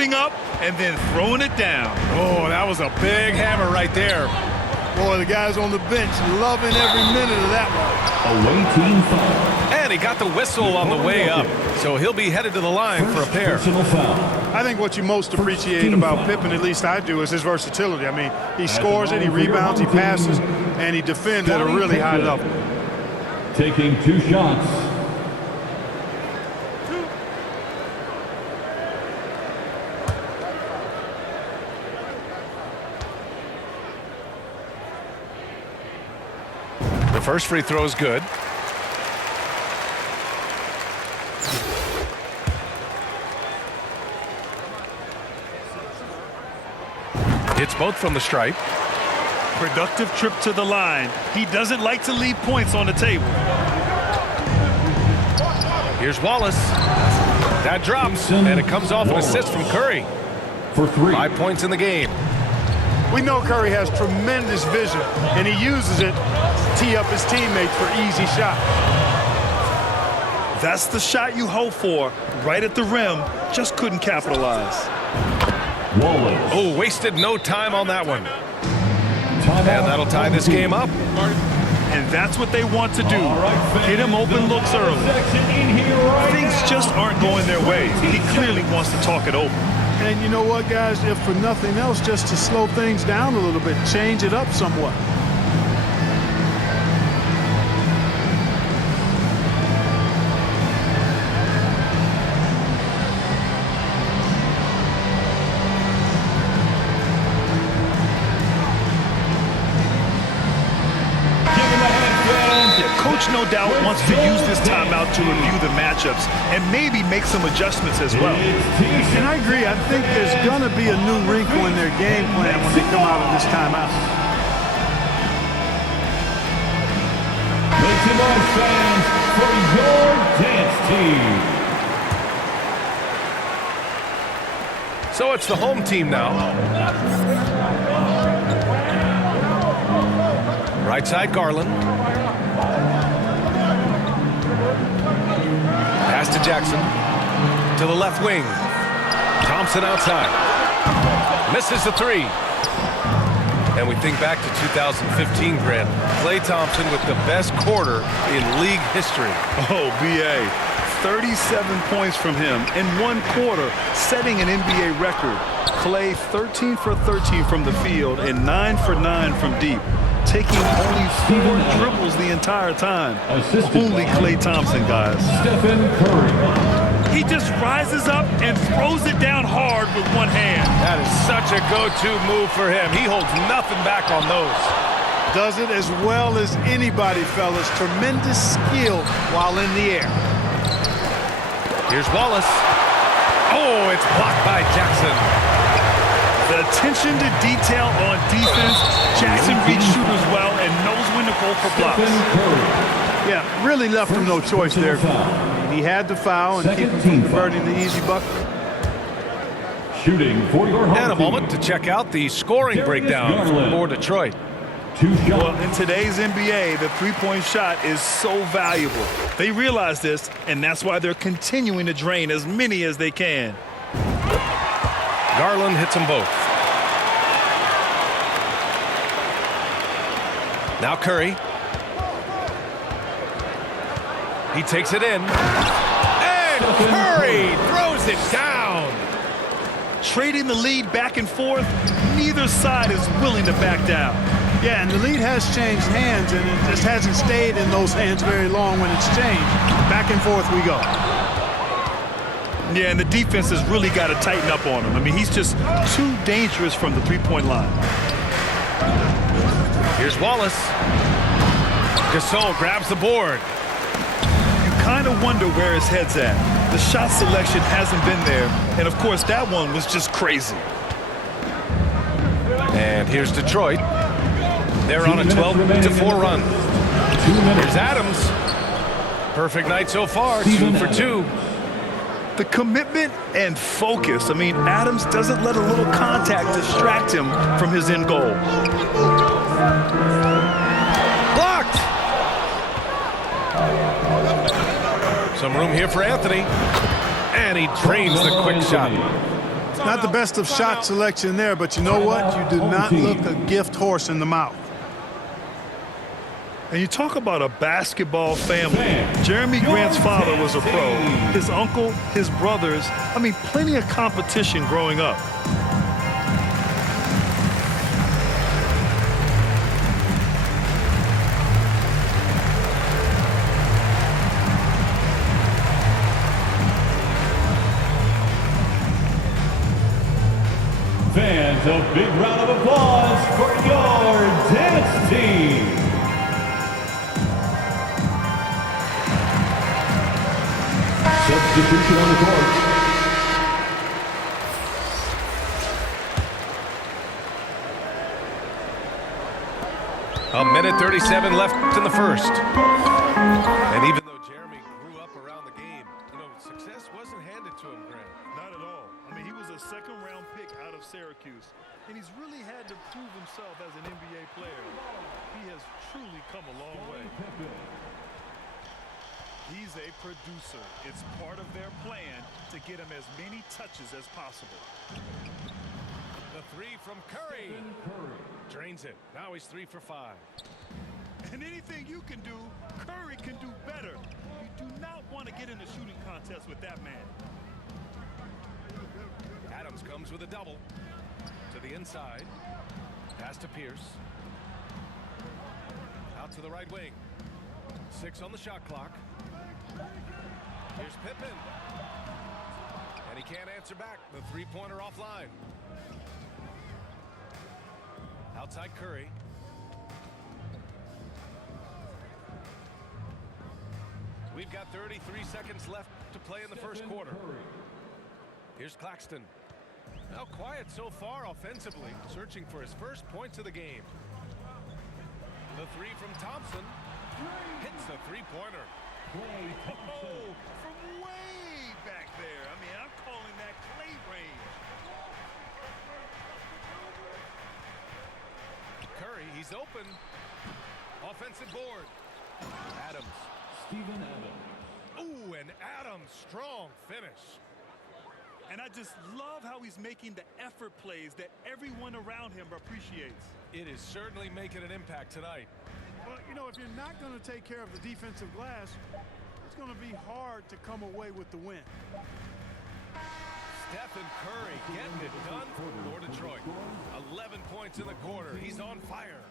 getting up and then throwing it down. Oh, that was a big hammer right there. Boy, the guys on the bench loving every minute of that one. Away team foul. And he got the whistle on the way up, so he'll be headed to the line for a pair. Personal foul. I think what you most appreciate about Pippen, at least I do, is his versatility. I mean, he scores it, he rebounds, he passes, and he defends at a really high level. Taking 2 shots. The first free throw is good. Hits both from the stripe. Productive trip to the line. He doesn't like to leave points on the table. Here's Wallace. That drops, and it comes off an assist from Curry. For 3. 5 points in the game. We know Curry has tremendous vision, and he uses it to tee up his teammates for easy shots. That's the shot you hope for. Right at the rim. Just couldn't capitalize. Wallace. Oh, wasted no time on that one. Timeout. And that'll tie this game up. And that's what they want to do. Get him open looks early. Things just aren't going their way. He clearly wants to talk it over. And you know what, guys? If for nothing else, just to slow things down a little bit, change it up somewhat. Coach no doubt wants to use this timeout to review the matchups and maybe make some adjustments as well. And I agree. I think there's going to be a new wrinkle in their game plan when they come out of this timeout. Make some noise, fans, for your dance team. So it's the home team now. Right side, Garland. Pass to Jackson. To the left wing. Thompson outside. Misses the 3. And we think back to 2015, Grant. Klay Thompson with the best quarter in league history. Oh, B.A. 37 points from him in 1 quarter, setting an NBA record. Klay 13 for 13 from the field and 9 for 9 from deep. Taking only 4 dribbles the entire time. Only Klay Thompson, guys. Stephen Curry. He just rises up and throws it down hard with one hand. That is such a go-to move for him. He holds nothing back on those. Does it as well as anybody, fellas. Tremendous skill while in the air. Here's Wallace. Oh, it's blocked by Jackson. The attention to detail on defense. Jackson reads shooters well and knows when to go for blocks. Stephen Curry. Yeah, really left him no choice there. He had to foul and keep him from converting the easy bucket. Shooting for your home And a team. moment to check out the scoring breakdown for Detroit. 2 shots. Well, in today's NBA, the three-point shot is so valuable. They realize this, and that's why they're continuing to drain as many as they can. Garland hits them both. Now Curry. He takes it in. And Curry throws it down. Trading the lead back and forth, neither side is willing to back down. Yeah, and the lead has changed hands, and it just hasn't stayed in those hands very long when it's changed. Back and forth we go. Yeah, and the defense has really got to tighten up on him. I mean, he's just too dangerous from the three-point line. Here's Wallace. Gasol grabs the board. You kind of wonder where his head's at. The shot selection hasn't been there, and of course that one was just crazy. And here's Detroit. They're on a 12-4 run. Here's Adams. Perfect night so far, 2 for 2. The commitment and focus. I mean, Adams doesn't let a little contact distract him from his end goal. Blocked. Some room here for Anthony. And he drains the quick shot. Not the best of shot selection there, but you know what? You do not look a gift horse in the mouth. And you talk about a basketball family. Jeremy Grant's father was a pro. His uncle, his brothers, I mean, plenty of competition growing up. Fans, a big round of applause for your dance team. Substitution on the court. A minute 37 left in the first. And even though Jeremy grew up around the game, success wasn't handed to him, Grant. Not at all. I mean, he was a second-round pick out of Syracuse, and he's really had to prove himself as an NBA player. He has truly come a long way. He's a producer. It's part of their plan to get him as many touches as possible. The three from Curry. Drains it. Now he's 3 for 5. And anything you can do, Curry can do better. You do not want to get in a shooting contest with that man. Adams comes with a double. To the inside. Pass to Pierce. Out to the right wing. 6 on the shot clock. Here's Pippen. And he can't answer back. The three-pointer offline. Outside Curry. We've got 33 seconds left to play in the first quarter. Here's Claxton. Now quiet so far offensively, searching for his first points of the game. The three from Thompson. Hits the three-pointer. Oh, from way back there. I mean, I'm calling that clay range. Curry, he's open. Offensive board. Adams. Steven Adams. Ooh, and Adams, strong finish. And I just love how he's making the effort plays that everyone around him appreciates. It is certainly making an impact tonight. Well, if you're not going to take care of the defensive glass, it's going to be hard to come away with the win. Stephen Curry getting it done for Detroit. 11 points in the quarter. He's on fire.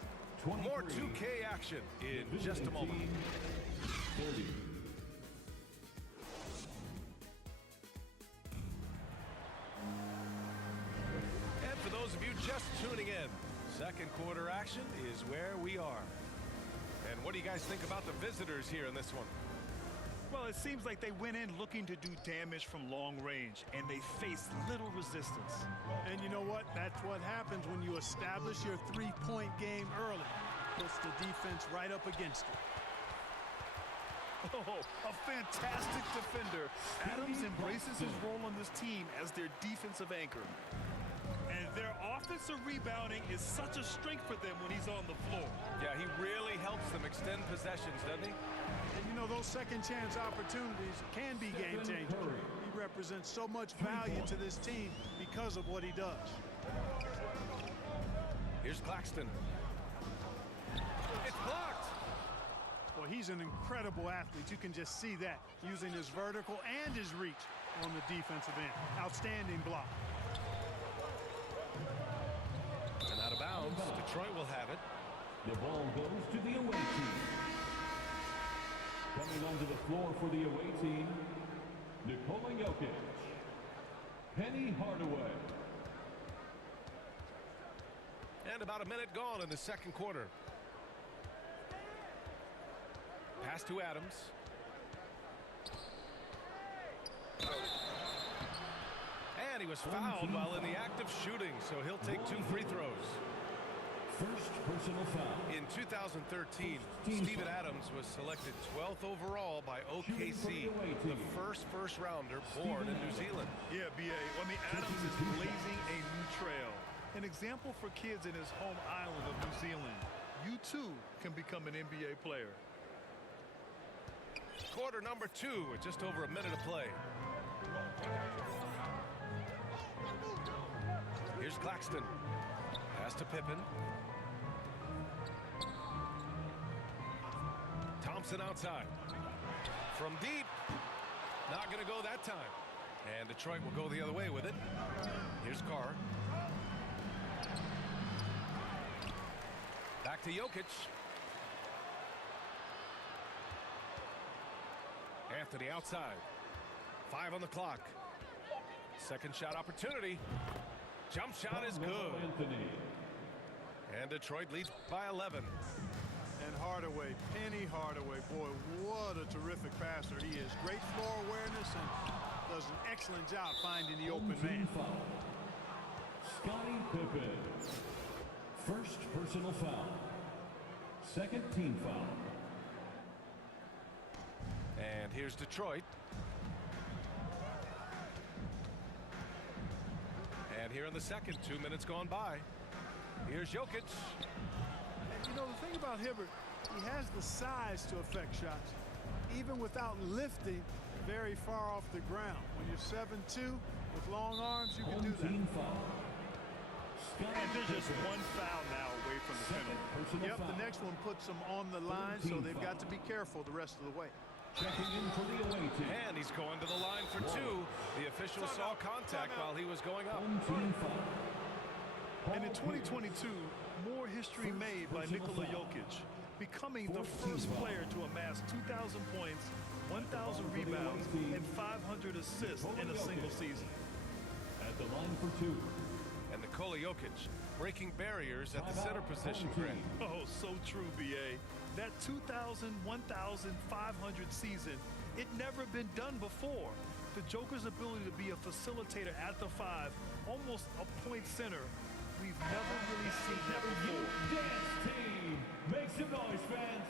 More 2K action in just a moment. 30. And for those of you just tuning in, second quarter action is where we are. And what do you guys think about the visitors here in this one? Well, it seems like they went in looking to do damage from long range, and they faced little resistance. And you know what? That's what happens when you establish your three-point game early. Puts the defense right up against it. Oh, a fantastic defender. Adams embraces his role on this team as their defensive anchor. And their offensive rebounding is such a strength for them when he's on the floor. Yeah, he really helps them extend possessions, doesn't he? And those second chance opportunities can be game changers. He represents so much value to this team because of what he does. Here's Claxton. It's blocked. Well, he's an incredible athlete. You can just see that, using his vertical and his reach on the defensive end. Outstanding block. And out of bounds, Detroit will have it. The ball goes to the away team. Coming onto the floor for the away team, Nikola Jokic, Penny Hardaway. And about a minute gone in the second quarter. Pass to Adams. And he was fouled while in the act of shooting, so he'll take 2 free throws. First personal foul. In 2013, Steven Adams was selected 12th overall by OKC, the first rounder born in New Zealand. Yeah, B.A. I mean, Adams is blazing a new trail. An example for kids in his home island of New Zealand. You, too, can become an NBA player. Quarter number 2 with just over a minute of play. Here's Claxton. Pass to Pippen. Thompson outside. From deep. Not going to go that time. And Detroit will go the other way with it. Here's Carr. Back to Jokic. Anthony outside. 5 on the clock. Second shot opportunity. Jump shot is good. And Detroit leads by 11. And Hardaway, Penny Hardaway, boy, what a terrific passer he is. Great floor awareness and does an excellent job finding the open man. Scottie Pippen. First personal foul. Second team foul. And here's Detroit. And here in the second, 2 minutes gone by. Here's Jokic. And you know, the thing about Hibbert, he has the size to affect shots, even without lifting very far off the ground. When you're 7'2", with long arms, you can do that. And they're just one foul now away from the penalty. Yep, the next one puts them on the line, so they've got to be careful the rest of the way. Checking in for the away team. And he's going to the line for 2. The official saw contact while he was going up. And in 2022, more history made by Nikola Jokic, becoming the first player to amass 2,000 points, 1,000 rebounds, and 500 assists in a single season. At the line for 2. And Nikola Jokic breaking barriers at the center position, Grant. Oh, so true, B.A. That 2,000, 1,500 season, it never been done before. The Joker's ability to be a facilitator at the 5, almost a point center, we've never really seen that before. Dance team, make some noise, fans.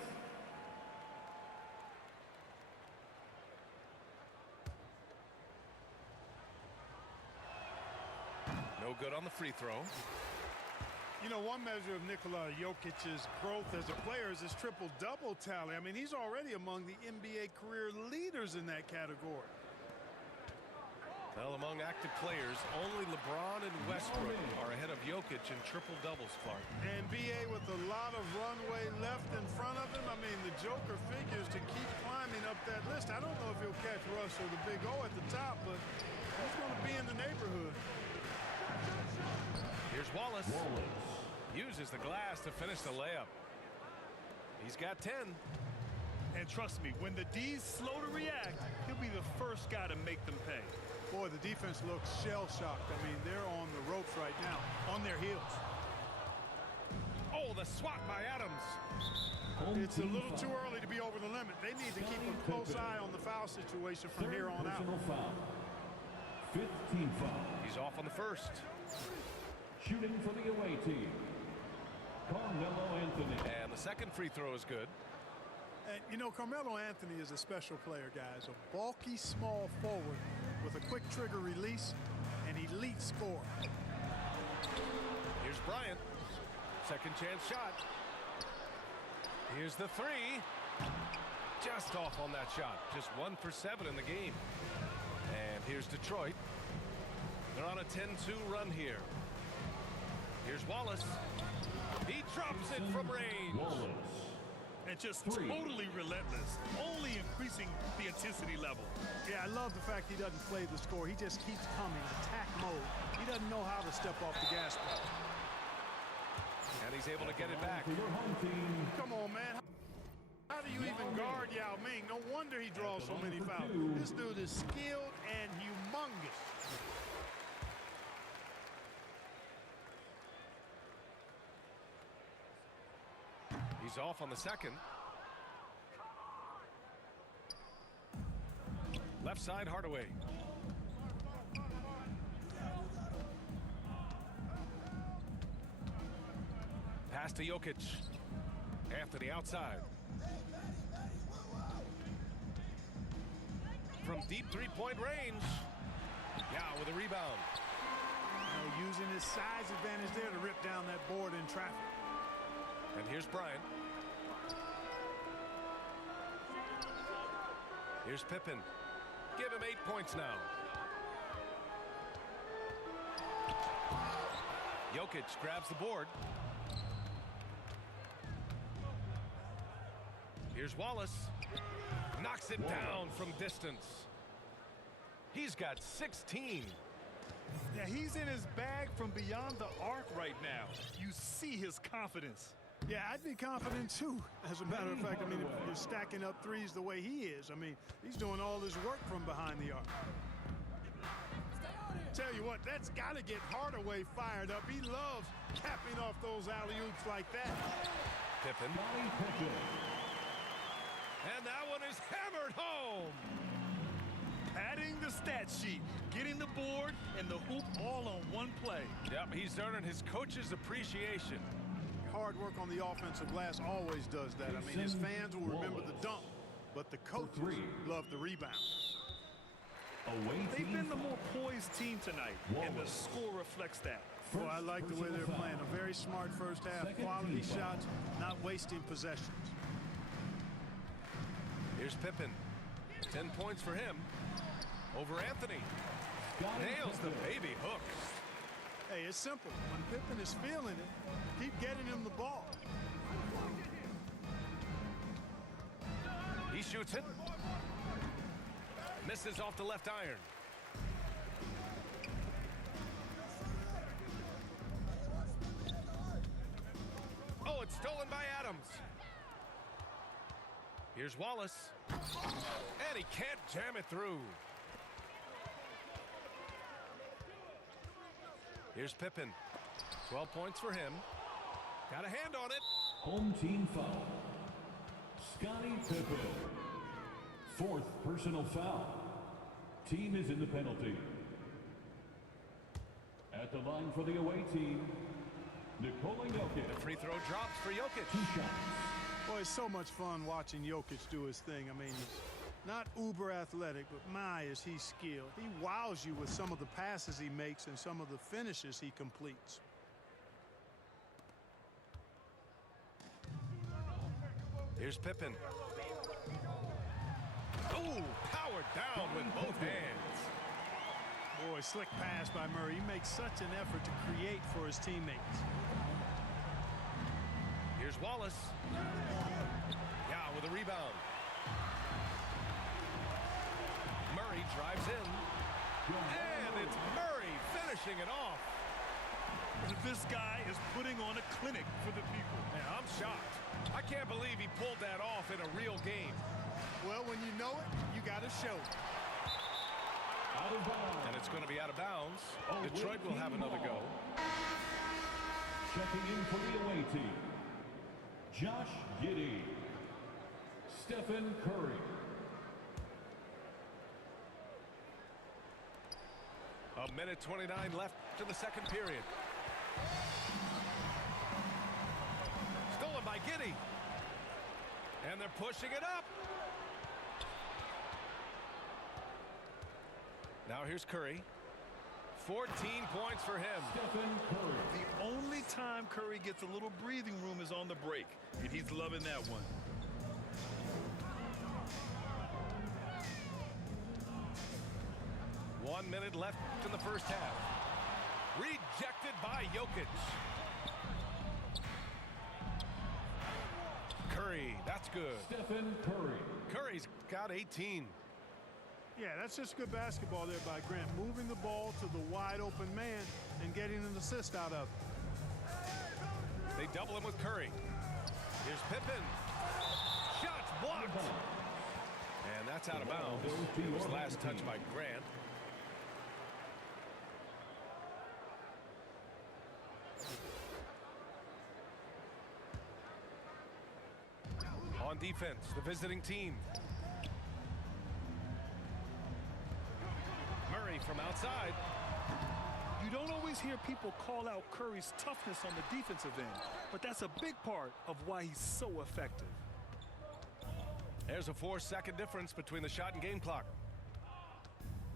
No good on the free throw. You know, one measure of Nikola Jokic's growth as a player is his triple-double tally. I mean, he's already among the NBA career leaders in that category. Well, among active players, only LeBron and Westbrook are ahead of Jokic in triple-doubles, Clark. And B.A. with a lot of runway left in front of him. I mean, the Joker figures to keep climbing up that list. I don't know if he'll catch Russ or the Big O at the top, but he's going to be in the neighborhood. Here's Wallace. Uses the glass to finish the layup. He's got 10. And trust me, when the D's slow to react, he'll be the first guy to make them pay. Boy, the defense looks shell-shocked. I mean, they're on the ropes right now, on their heels. Oh, the swat by Adams. It's a little too early to be over the limit. They need to keep a close eye on the foul situation from here on out. Foul. 5th team foul. He's off on the first. Shooting for the away team, Carmelo Anthony. And the second free throw is good. And, you know, Carmelo Anthony is a special player, guys. A bulky, small forward with a quick trigger release, an elite scorer. Here's Bryant. Second chance shot. Here's the 3. Just off on that shot. Just 1 for 7 in the game. And here's Detroit. They're on a 10-2 run here. Here's Wallace. He drops it from range. Wallace. And just totally relentless, only increasing the intensity level. Yeah, I love the fact he doesn't play the score. He just keeps coming, attack mode. He doesn't know how to step off the gas pedal. And he's able to get it back. For your home team. Come on, man. How do you even guard Yao Ming? No wonder he draws so many fouls. This dude is skilled and humongous. He's off on the second. Left side, Hardaway. Pass to Jokic. Anthony outside. From deep three-point range. Yeah, with a rebound. You know, using his size advantage there to rip down that board in traffic. And here's Bryant. Here's Pippen. Give him 8 points now. Jokic grabs the board. Here's Wallace. Knocks it down from distance. He's got 16. Yeah, he's in his bag from beyond the arc right now. You see his confidence. Yeah, I'd be confident too. As a matter of fact, I mean, if you're stacking up threes the way he is, I mean, he's doing all his work from behind the arc. Tell you what, that's got to get Hardaway fired up. He loves capping off those alley-oops like that. Pippen. And that one is hammered home. Padding the stat sheet, getting the board and the hoop all on one play. Yep, he's earning his coach's appreciation. Hard work on the offensive glass always does that. I mean, his fans will remember the dunk, but the coaches love the rebound. They've been the more poised team tonight, and the score reflects that. Well, I like the way they're playing. A very smart first half, quality shots, not wasting possessions. Here's Pippen. 10 points for him. Over Anthony. Nails the baby hook. Hey, it's simple. When Pippen is feeling it, keep getting him the ball. He shoots it. Misses off the left iron. Oh, it's stolen by Adams. Here's Wallace. And he can't jam it through. Here's Pippen. 12 points for him. Got a hand on it. Home team foul. Scottie Pippen. Fourth personal foul. Team is in the penalty. At the line for the away team, Nikola Jokic. Free throw drops for Jokic. 2 shots. Boy, it's so much fun watching Jokic do his thing. I mean, he's not uber athletic, but my, is he skilled. He wows you with some of the passes he makes and some of the finishes he completes. Here's Pippen. Oh, powered down with both hands. Boy, slick pass by Murray. He makes such an effort to create for his teammates. Here's Wallace. Yeah, with a rebound. Murray drives in. And it's Murray finishing it off. This guy is putting on a clinic for the people. Yeah, I'm shocked. I can't believe he pulled that off in a real game. Well, when you know it, you got to show it. Out of bounds. And it's going to be out of bounds. Detroit will have another go. Checking in for the away team, Josh Giddey. Stephen Curry. A minute 29 left to the second period. Stolen by Giddey. And they're pushing it up. Now here's Curry. 14 points for him. Stephen Curry. The only time Curry gets a little breathing room is on the break, and he's loving that one. One minute left in the first half. Rejected by Jokic. Curry, that's good. Stephen Curry. Curry's got 18. Yeah, that's just good basketball there by Grant. Moving the ball to the wide open man and getting an assist out of it. They double him with Curry. Here's Pippen. Shots blocked. And that's out of bounds. It was last touched by Grant. On defense, the visiting team. Murray from outside. You don't always hear people call out Curry's toughness on the defensive end, but that's a big part of why he's so effective. There's a 4-second difference between the shot and game clock.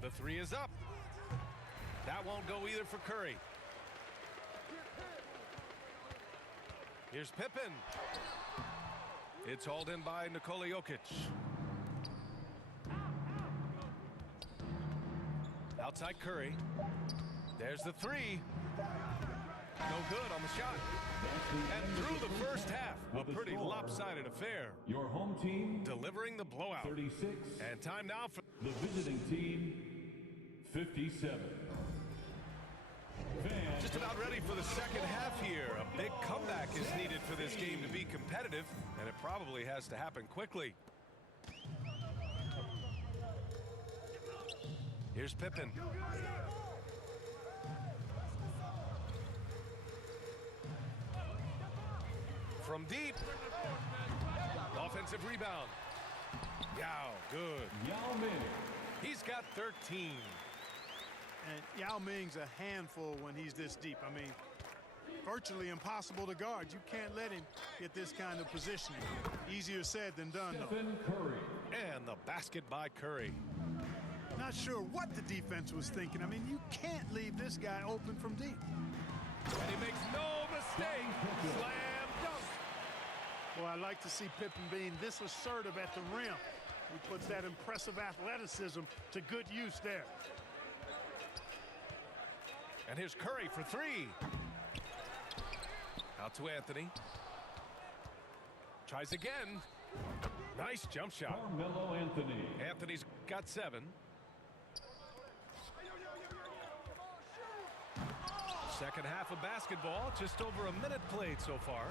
The three is up. That won't go either for Curry. Here's Pippen. It's hauled in by Nikola Jokic. Outside Curry. There's the three. No good on the shot. And through the first half, a pretty lopsided affair. Your home team, Delivering the blowout. 36. And time now for The visiting team, 57. Fans, just about ready for the second half here. A big comeback is needed for this game to be competitive, and it probably has to happen quickly. Here's Pippen. From deep. Offensive rebound. Yao, good. Yao Ming. He's got 13. And Yao Ming's a handful when he's this deep. I mean, virtually impossible to guard. You can't let him get this kind of positioning. Easier said than done, though. Stephen Curry. And the basket by Curry. Not sure what the defense was thinking. I mean, you can't leave this guy open from deep. And he makes no mistake. Slam dunk. Boy, I like to see Pippen being this assertive at the rim. He puts that impressive athleticism to good use there. And here's Curry for three. Out to Anthony. Tries again. Nice jump shot. Carmelo Anthony. Anthony's got 7. Second half of basketball, just over a minute played so far.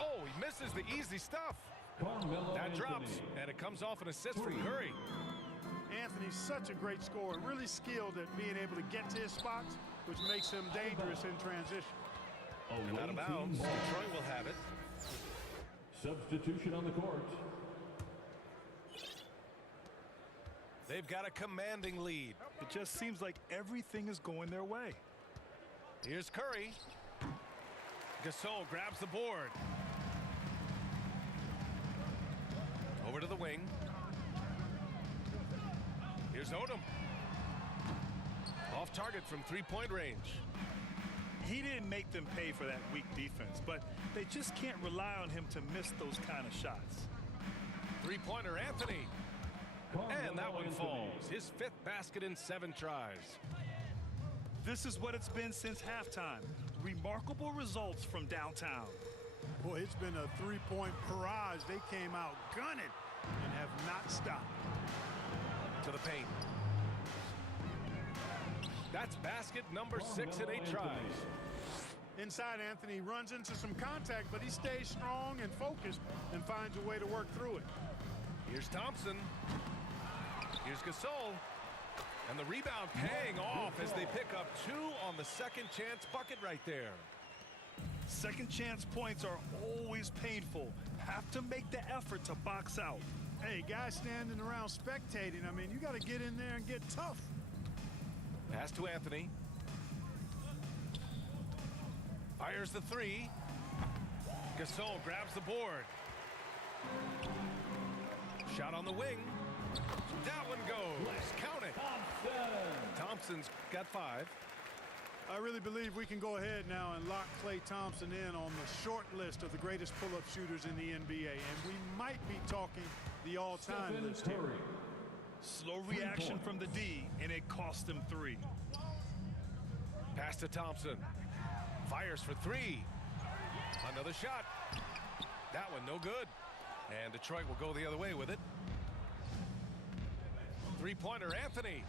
Oh, he misses the easy stuff. Carmelo That Anthony. drops, and it comes off an assist from Curry. Anthony's such a great scorer, really skilled at being able to get to his spots, which makes him dangerous in transition. And out of bounds, Detroit will have it. Substitution on the court. They've got a commanding lead. It just seems like everything is going their way. Here's Curry. Gasol grabs the board. Over to the wing. Here's Odom. Off target from three-point range. He didn't make them pay for that weak defense, but they just can't rely on him to miss those kind of shots. Three-pointer Anthony. Carmelo And that one Anthony. falls. His 5th basket in 7 tries. This is what it's been since halftime. Remarkable results from downtown. Boy, it's been a three-point barrage. They came out gunning and have not stopped. To the paint. That's basket number 6 in 8 tries. Inside, Anthony runs into some contact, but he stays strong and focused and finds a way to work through it. Here's Thompson. Here's Gasol. And the rebound paying off as they pick up 2 on the second chance bucket right there. Second chance points are always painful. Have to make the effort to box out. Hey, guys standing around spectating, I mean, you got to get in there and get tough. Pass to Anthony. Fires the 3. Gasol grabs the board. Shot on the wing. That one goes. Count it. Thompson's got 5. I really believe we can go ahead now and lock Klay Thompson in on the short list of the greatest pull-up shooters in the NBA, and we might be talking the all-time Stephen list here. Curry. Slow reaction from the D, and it cost them 3. Pass to Thompson. Fires for 3. Another shot. That one no good. And Detroit will go the other way with it. Three-pointer Anthony.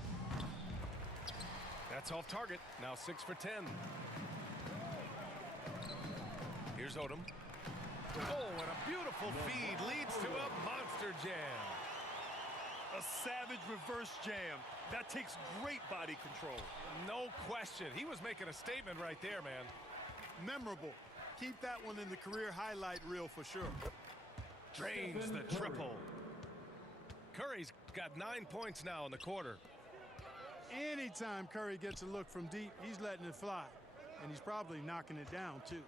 That's off target. Now 6 for 10. Here's Odom. Oh, and a beautiful feed leads to a monster jam. A savage reverse jam. That takes great body control. No question. He was making a statement right there, man. Memorable. Keep that one in the career highlight reel for sure. Drains the Stephen Curry. triple. Curry's got 9 points now in the quarter. Anytime Curry gets a look from deep, he's letting it fly. And he's probably knocking it down, too.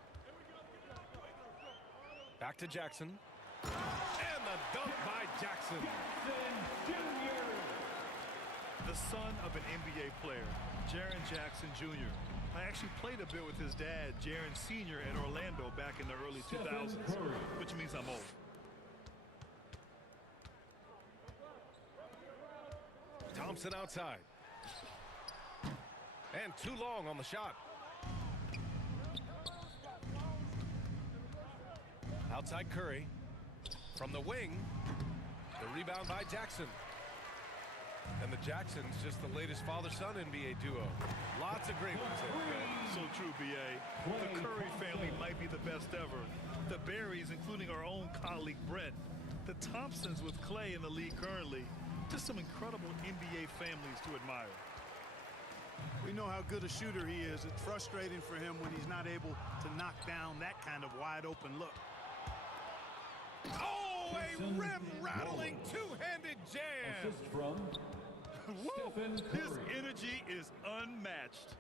Back to Jackson. And the dunk by Jackson. The son of an NBA player, Jaren Jackson Jr. I actually played a bit with his dad, Jaren Sr. in Orlando back in the early 2000s, which means I'm old. Thompson outside. And too long on the shot. Outside Curry. From the wing. The rebound by Jackson. And the Jacksons just the latest father-son NBA duo. Lots of great ones there, Fred. So true, B.A. The Curry family might be the best ever. The Berries, including our own colleague Brett. The Thompsons with Clay in the league currently. Just some incredible NBA families to admire. We know how good a shooter he is. It's frustrating for him when he's not able to knock down that kind of wide open look. Oh, a rim-rattling two-handed jam. Assist from Stephen His Curry. energy is unmatched.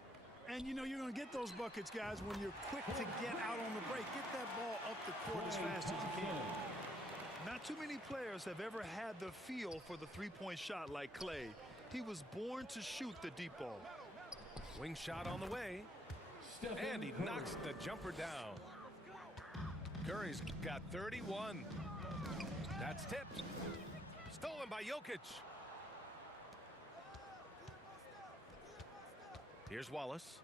And you know you're going to get those buckets, guys, when you're quick to get out on the break. Get that ball up the court as fast as you can. Not too many players have ever had the feel for the three-point shot like Clay. He was born to shoot the deep ball. Wing shot on the way. Stephen And he Curry. knocks the jumper down. Curry's got 31. That's tipped. Stolen by Jokic. Here's Wallace.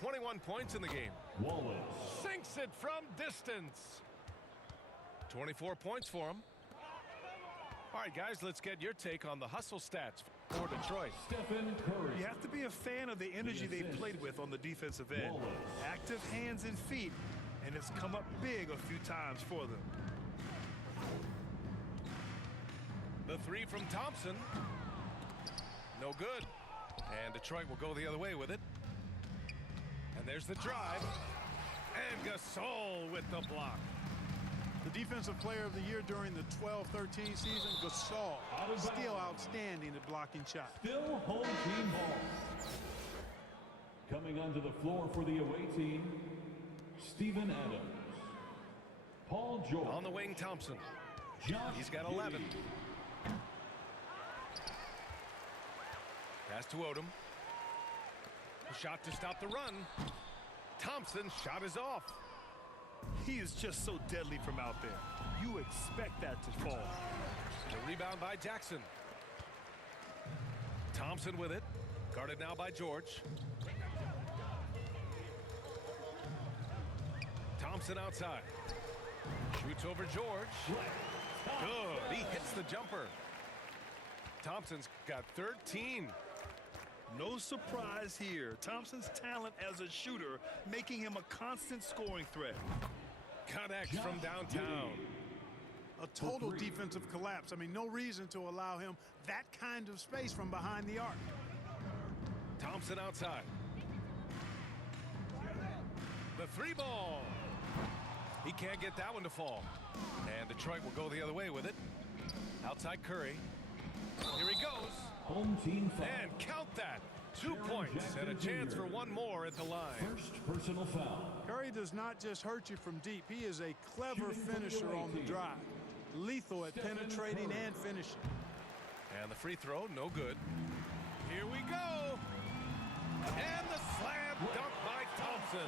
21 points in the game. Wallace. Sinks it from distance. 24 points for him. All right, guys, let's get your take on the hustle stats for Detroit. Stephen Curry. You have to be a fan of the energy they played with on the defensive end. Wallace. Active hands and feet, and it's come up big a few times for them. The three from Thompson. No good. And Detroit will go the other way with it. And there's the drive. And Gasol with the block. The defensive player of the year during the 12-13 season, Gasol, Out of still bounds. outstanding at blocking shots. Still home team ball. Coming onto the floor for the away team, Steven Adams. Paul George. On the wing, Thompson. Josh He's got 11. Giddey. Pass to Odom. A shot to stop the run. Thompson's shot is off. He is just so deadly from out there. You expect that to fall. The rebound by Jackson. Thompson with it. Guarded now by George. Thompson outside. Shoots over George. Good. He hits the jumper. Thompson's got 13. No surprise here. Thompson's talent as a shooter making him a constant scoring threat. Connects from downtown. A total For three. defensive collapse. I mean, no reason to allow him that kind of space from behind the arc. Thompson outside. The three ball. He can't get that one to fall. And Detroit will go the other way with it. Outside Curry. Here he goes. Home team foul. And count that. 2 Jaren points Jackson and a chance Jr. for one more at the line. First personal foul. Curry does not just hurt you from deep. He is a clever Shooting from the finisher away on the team. drive. Lethal at Stephen penetrating Curry. and finishing. And the free throw, no good. Here we go. And the slam dunk by Thompson.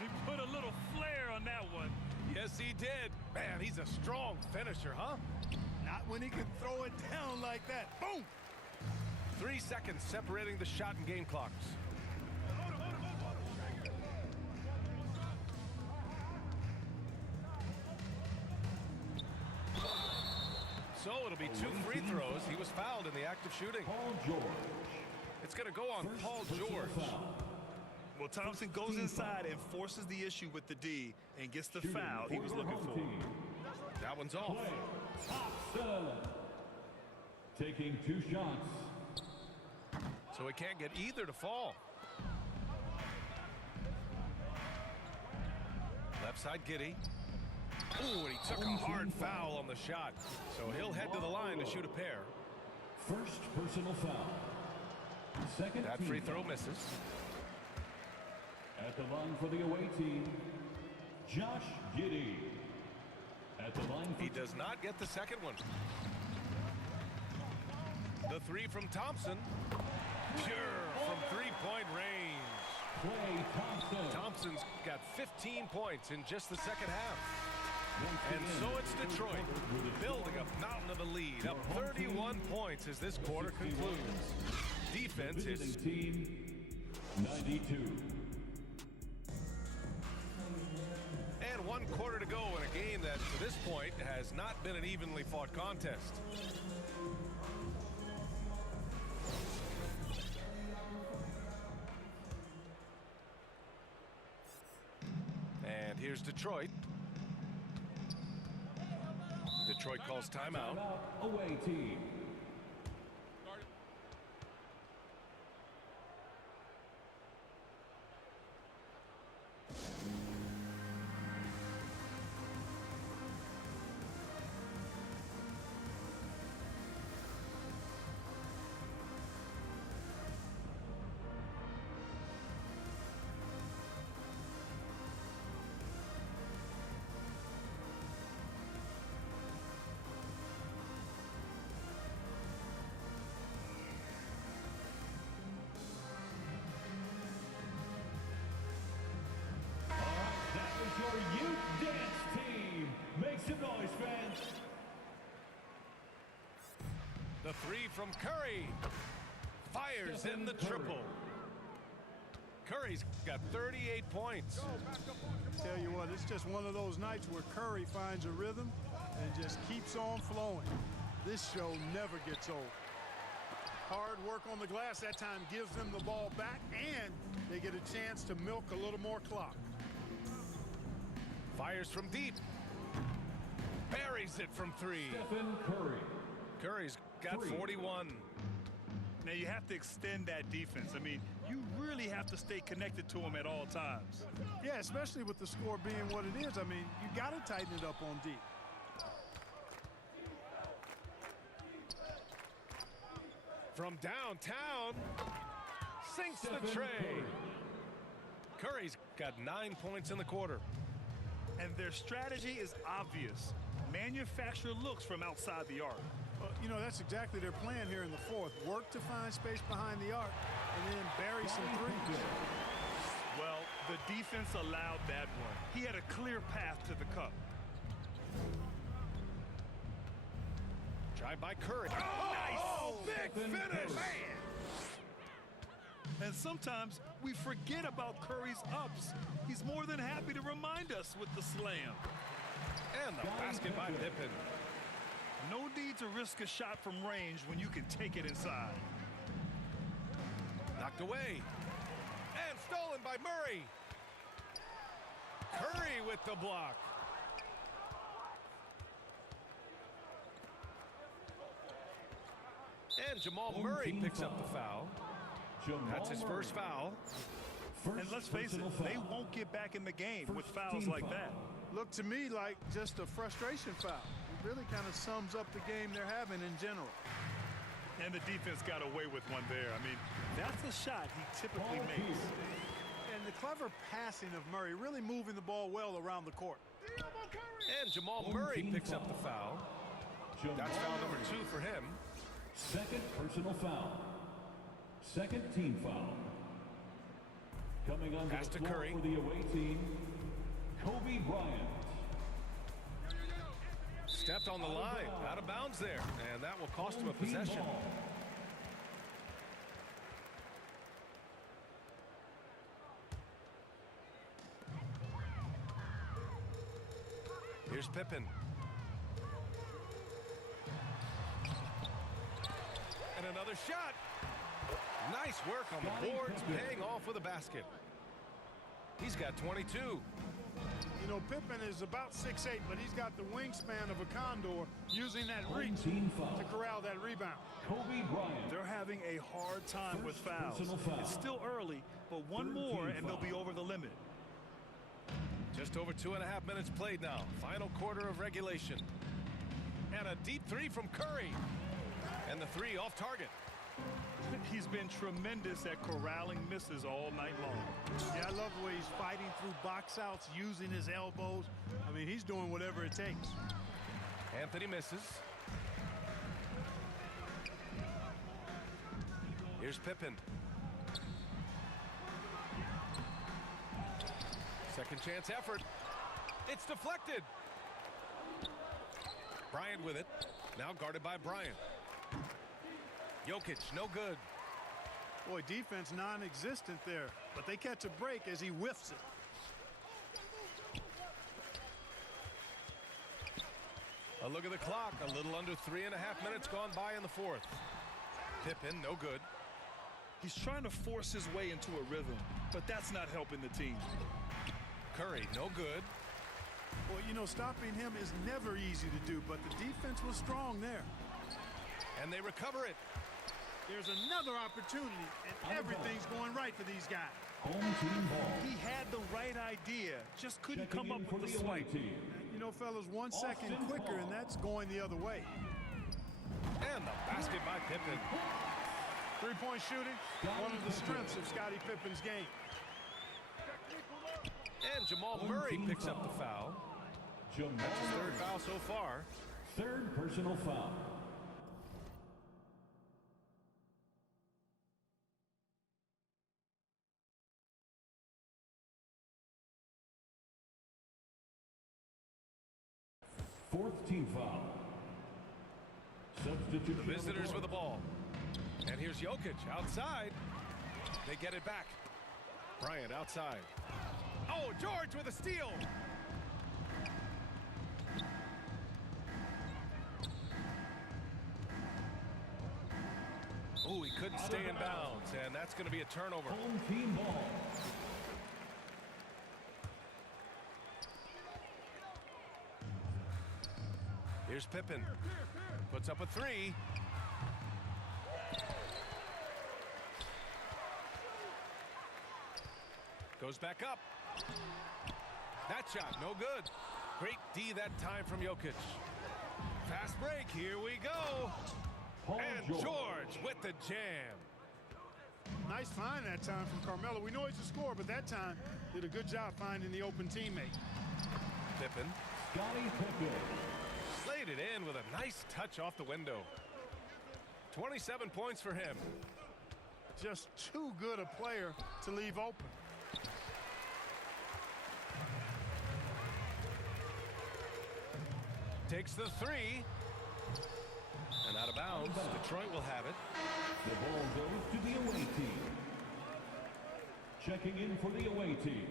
He put a little flair on that one. Yes, he did. Man, he's a strong finisher, huh? Not when he can throw it down like that. Boom! 3 seconds separating the shot and game clocks. So it'll be 2 free throws. He was fouled in the act of shooting. Paul George. It's going to go on First Paul personal George. foul. Well, Thompson goes inside and forces the issue with the D and gets the Shooting foul he was the looking home for. team, That one's off. Klay Thompson. Taking 2 shots. So he can't get either to fall. Left side Giddey. Ooh, and he took a hard foul on the shot. So he'll head to the line to shoot a pair. First personal foul. Second That team free throw foul. misses. At the line for the away team, Josh Giddey. At the line for He does not get the second one. The three from Thompson. Pure from three-point range. Klay Thompson. Thompson's got 15 points in just the second half. Once And again, so it's Detroit with a building a mountain of a lead, up 31 points as this quarter concludes. Defense visiting is team 92. and one 1 quarter to go in a game that, to this point, has not been an evenly fought contest. And here's Detroit. Detroit calls timeout. Away team. Your youth dance team. Make some noise, fans. The 3 from Curry. Fires in the triple. Curry's got 38 points. Tell you what, it's just one of those nights where Curry finds a rhythm and just keeps on flowing. This show never gets old. Hard work on the glass that time gives them the ball back, and they get a chance to milk a little more clock. Fires from deep. Buries it from 3. Stephen Curry. Curry's got 41. Now you have to extend that defense. I mean, you really have to stay connected to him at all times. Yeah, especially with the score being what it is. I mean, you got to tighten it up on deep. From downtown, sinks the tray. Curry's got 9 points in the quarter. And their strategy is obvious. Manufacture looks from outside the arc. You know, that's exactly their plan here in the fourth. Work to find space behind the arc and then bury some threes. Well, the defense allowed that one. He had a clear path to the cup. Drive by Curry. Oh, nice! Big finish! Man! And sometimes we forget about Curry's ups. He's more than happy to remind us with the slam. And the basket by Pippen. No need to risk a shot from range when you can take it inside. Knocked away. And stolen by Murray. Curry with the block. And Jamal Murray picks up the foul. That's his first foul. And let's face it, they won't get back in the game with fouls like that. Looked to me like just a frustration foul. It really kind of sums up the game they're having in general. And the defense got away with one there. I mean, that's a shot he typically makes. And the clever passing of Murray, really moving the ball well around the court. And Jamal Murray picks up the foul. That's foul number 2 for him. Second personal foul. Second team foul. Coming on Pass the to floor Curry. for the away team, Kobe Bryant. Stepped on the line, out of bounds there, and that will cost him a possession. Here's Pippen. And another shot. Nice work on the boards, paying off with a basket. He's got 22. You know, Pippen is about 6'8", but he's got the wingspan of a condor, using that reach to corral that rebound. Kobe Bryant. They're having a hard time with fouls. It's still early, but one more and they'll be over the limit. Just over 2.5 minutes played now. Final quarter of regulation. And a deep 3 from Curry. And the 3 off target. He's been tremendous at corralling misses all night long. Yeah, I love the way he's fighting through box outs, using his elbows. I mean, he's doing whatever it takes. Anthony misses. Here's Pippen. Second chance effort. It's deflected. Bryant with it. Now guarded by Bryant. Jokic, no good. Boy, defense non-existent there, but they catch a break as he whiffs it. A look at the clock. A little under 3.5 minutes gone by in the fourth. Pippen, no good. He's trying to force his way into a rhythm, but that's not helping the team. Curry, no good. Well, you know, stopping him is never easy to do, but the defense was strong there. And they recover it. There's another opportunity, and everything's going right for these guys. Home team ball. He had the right idea, just couldn't Checking come up in for with the the away swipe. team. You know, fellas, 1 second Austin quicker, Ball. and that's going the other way. And the basket by Pippen. Three-point shooting, one of the strengths of Scottie Pippen's game. And Jamal Murray picks up the foul. Jamal That's his third Murray. foul so far. Third personal foul. Fourth team foul. Substitute. The visitors with the ball. And here's Jokic outside. They get it back. Bryant outside. Oh, George with a steal. Oh, he couldn't stay in bounds, and that's going to be a turnover. Home team ball. Here's Pippen. Puts up a three. Goes back up. That shot, no good. Great D that time from Jokic. Fast break, here we go. Paul And George with the jam. Nice find that time from Carmelo. We know he's a scorer, but that time did a good job finding the open teammate. Pippen Scottie Pippen. laid it in with a nice touch off the window. 27 points for him. Just too good a player to leave open. Takes the three. And out of bounds. Detroit will have it. The ball goes to the away team. Checking in for the away team.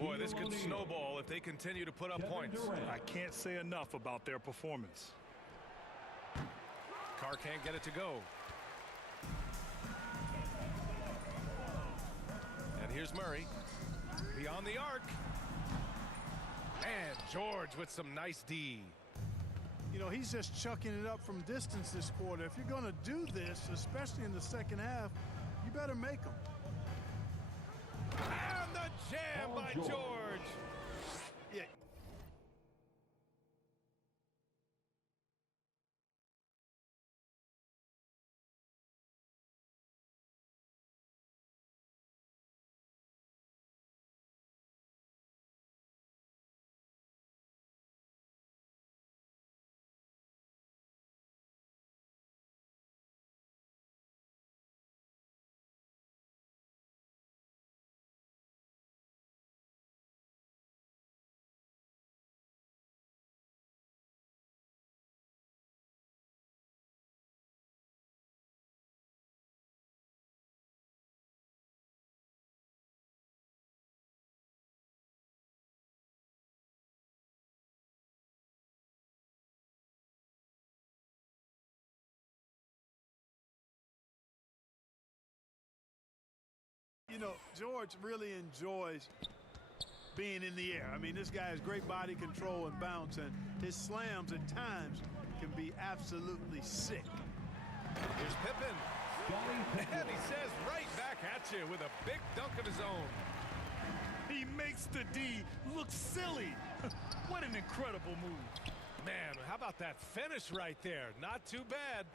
Boy, this could Shaquille O'Neal. snowball if they continue to put up Kevin points. Durant. I can't say enough about their performance. Carr can't get it to go. And here's Murray. Beyond the arc. And George with some nice D. You know, he's just chucking it up from distance this quarter. If you're going to do this, especially in the second half, you better make them. And the jam by George. Yeah. You know, George really enjoys being in the air. I mean, this guy has great body control and bounce, and his slams at times can be absolutely sick. Here's Pippen. Scottie Pippen. And he says right back at you with a big dunk of his own. He makes the D look silly. What an incredible move. Man, how about that finish right there? Not too bad.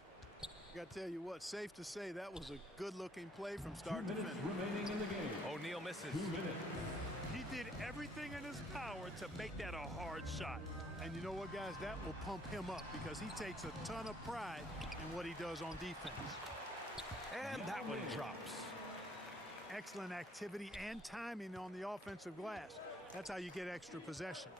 I got to tell you what, safe to say that was a good-looking play from 2 start to minutes finish. remaining in the game. O'Neal misses. 2 minutes. He did everything in his power to make that a hard shot. And you know what, guys? That will pump him up because he takes a ton of pride in what he does on defense. And that one drops. Excellent activity and timing on the offensive glass. That's how you get extra possessions.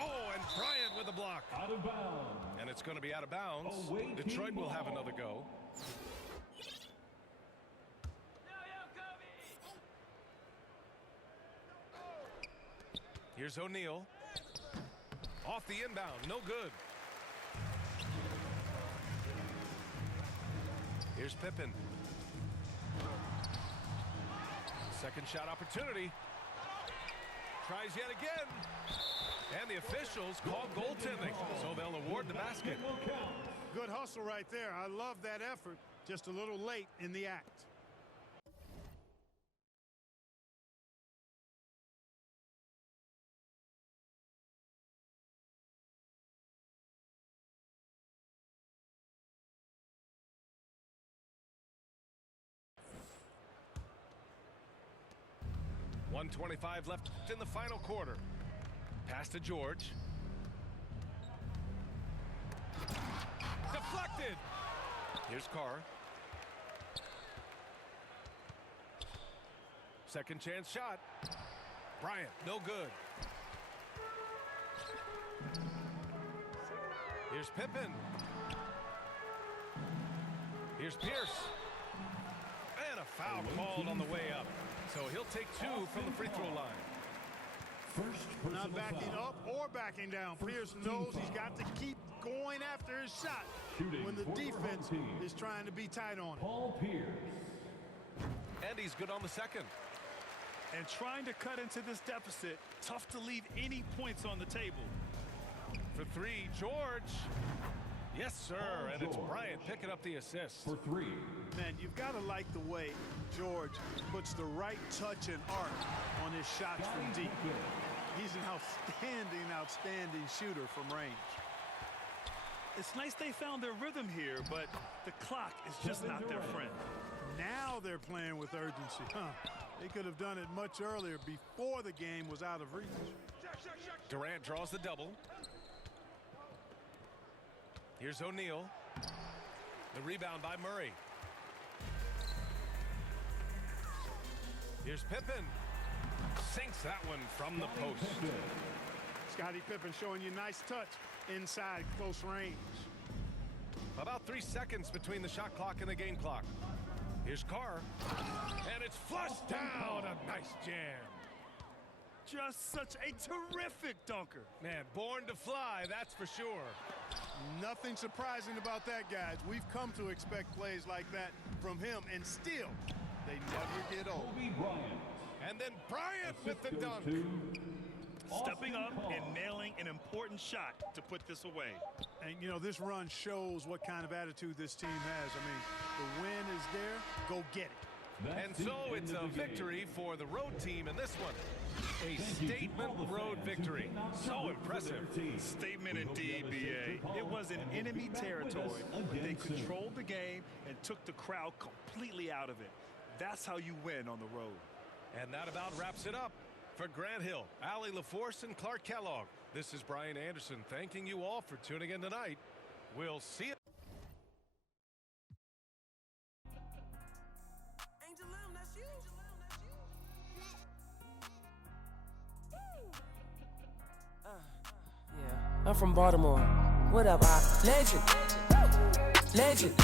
Oh, and Bryant with the block. Out of bounds. And it's going to be out of bounds. Away team Detroit will have ball. another go. Here's O'Neal. Off the inbound, no good. Here's Pippen. Second shot opportunity. Tries yet again. And the officials call goaltending, so they'll award the basket. Good hustle right there. I love that effort. Just a little late in the act. .125 left in the final quarter. Pass to George. Deflected. Here's Carr. Second chance shot. Bryant, no good. Here's Pippen. Here's Pierce. And a foul called on the way up. So he'll take 2 from the free throw line. Not backing up or backing down. Pierce knows he's got to keep going after his shot when the defense is trying to be tight on him. Paul Pierce. And he's good on the second. And trying to cut into this deficit, tough to leave any points on the table. For 3, George. Yes, sir, and it's Bryant picking up the assist. For 3. Man, you've got to like the way George puts the right touch and arc on his shots from deep. He's an outstanding shooter from range. It's nice they found their rhythm here, but the clock is just not their friend. Now they're playing with urgency. They could have done it much earlier before the game was out of reach. Durant draws the double. Here's O'Neal. The rebound by Murray. Here's Pippen. Sinks that one from the post. Scottie Pippen showing you nice touch inside close range. About 3 seconds between the shot clock and the game clock. Here's Carr. And it's flushed down. A nice jam. Just such a terrific dunker. Man, born to fly, that's for sure. Nothing surprising about that, guys. We've come to expect plays like that from him, and still, they never get old. Kobe Bryant. And then Bryant with the dunk. Stepping up and nailing an important shot to put this away. And, you know, this run shows what kind of attitude this team has. I mean, the win is there. Go get it. And so it's a victory for the road team in this one. A statement road victory. So impressive. Statement indeed, BA. It was in enemy territory, but they controlled the game and took the crowd completely out of it. That's how you win on the road. And that about wraps it up. For Grant Hill, Allie LaForce, and Clark Kellogg, this is Brian Anderson thanking you all for tuning in tonight. We'll see you. Angel Lim, that's you. Yeah, I'm from Baltimore. What up, Legend. Legend.